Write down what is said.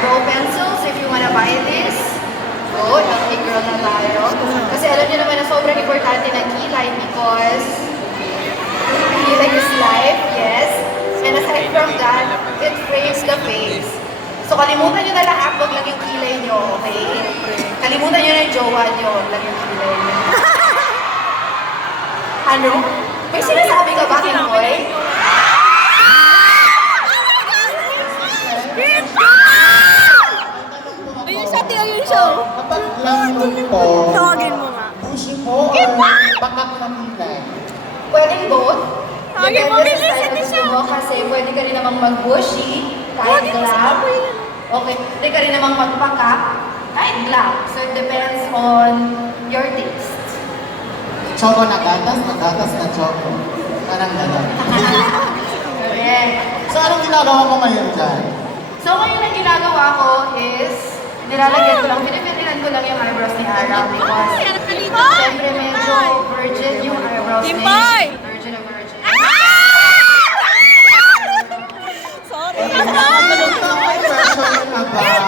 eyebrow pencils if you wanna buy this. Good, healthy girl na tayo. Kasi alam niyo naman na sobrang importante ng kilay because kilay is life, yes. And aside from that, it frames the face. So kalimutan nyo na lahat, wag lang yung kilay nyo, okay? Kalimutan nyo na yung jowa nyo, wag lang yung kilay nyo. Ano? May sinasabi ka ba, Kimboy? Ayun siya, tingnan yung show. Kapag lambot po, Tawagin mo nga. push po or pakak na kilay? Pwedeng both. Tawagin mo, Depende sa bilis, style ate na siya. gusto mo kasi pwede ka rin namang mag-bushy, kahit Tawagin mo si glam. Apoy. Okay, pwede ka rin namang magpaka, kahit glam. So it depends on your taste. Choco na gatas na choco. Parang gano'n. Correct. So anong ginagawa mo ngayon dyan? So ngayon ang ginagawa ko is, nilalagyan ko lang, pinipilihan ko lang yung eyebrows ni Ara because syempre medyo virgin yung eyebrows ni Timbay! Virgin na virgin. Sorry. Version about